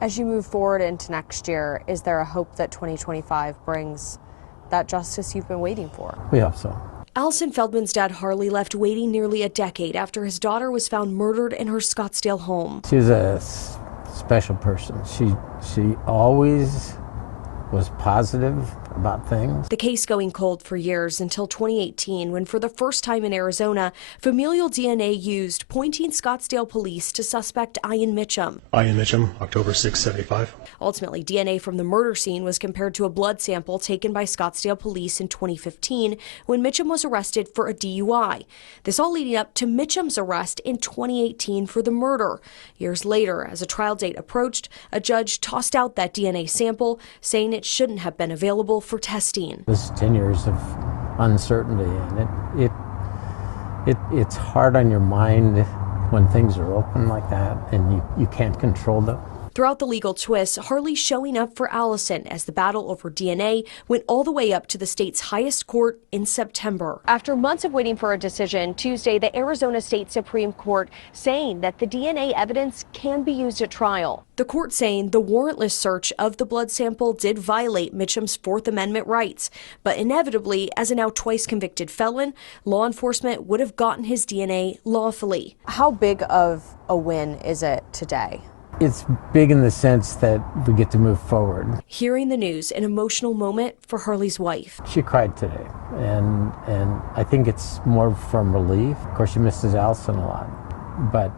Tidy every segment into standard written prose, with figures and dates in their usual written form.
As you move forward into next year, is there a hope that 2025 brings that justice you've been waiting for? We hope so. Allison Feldman's dad, Harley, left waiting nearly a decade after his daughter was found murdered in her Scottsdale home. She was a special person. She always was positive about things. The case going cold for years until 2018, when for the first time in Arizona, familial DNA used, pointing Scottsdale police to suspect Ian Mitchum. Ian Mitchum, October 6, 75. Ultimately, DNA from the murder scene was compared to a blood sample taken by Scottsdale police in 2015 when Mitchum was arrested for a DUI. This all leading up to Mitchum's arrest in 2018 for the murder. Years later, as a trial date approached, a judge tossed out that DNA sample, saying it shouldn't have been available for testing. This is 10 years of uncertainty, and it's hard on your mind when things are open like that and you can't control them. Throughout the legal twists, Harley showing up for Allison as the battle over DNA went all the way up to the state's highest court in September. After months of waiting for a decision, Tuesday, the Arizona State Supreme Court saying that the DNA evidence can be used at trial. The court saying the warrantless search of the blood sample did violate Mitchum's Fourth Amendment rights, but inevitably, as a now twice convicted felon, law enforcement would have gotten his DNA lawfully. How big of a win is it today? It's big in the sense that we get to move forward. Hearing the news, an emotional moment for Harley's wife. She cried today, and I think it's more from relief. Of course, she misses Allison a lot, but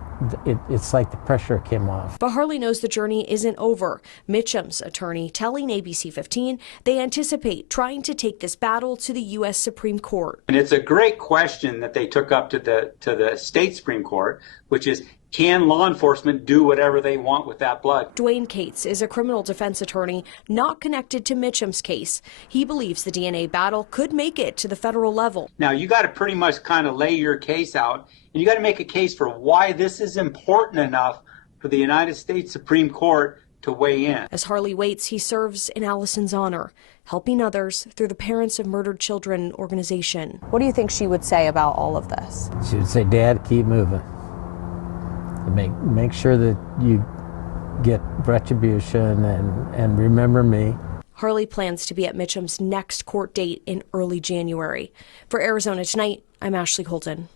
it's like the pressure came off. But Harley knows the journey isn't over. Mitchum's attorney telling ABC 15 they anticipate trying to take this battle to the U.S. Supreme Court. And it's a great question that they took up to the state Supreme Court, which is, can law enforcement do whatever they want with that blood? Dwayne Cates is a criminal defense attorney not connected to Mitchum's case. He believes the DNA battle could make it to the federal level. Now, you got to pretty much kind of lay your case out, and you got to make a case for why this is important enough for the United States Supreme Court to weigh in. As Harley waits, he serves in Allison's honor, helping others through the Parents of Murdered Children organization. What do you think she would say about all of this? She would say, Dad, keep moving. Make sure that you get retribution and remember me. Harley plans to be at Mitchum's next court date in early January. For Arizona Tonight, I'm Ashley Colton.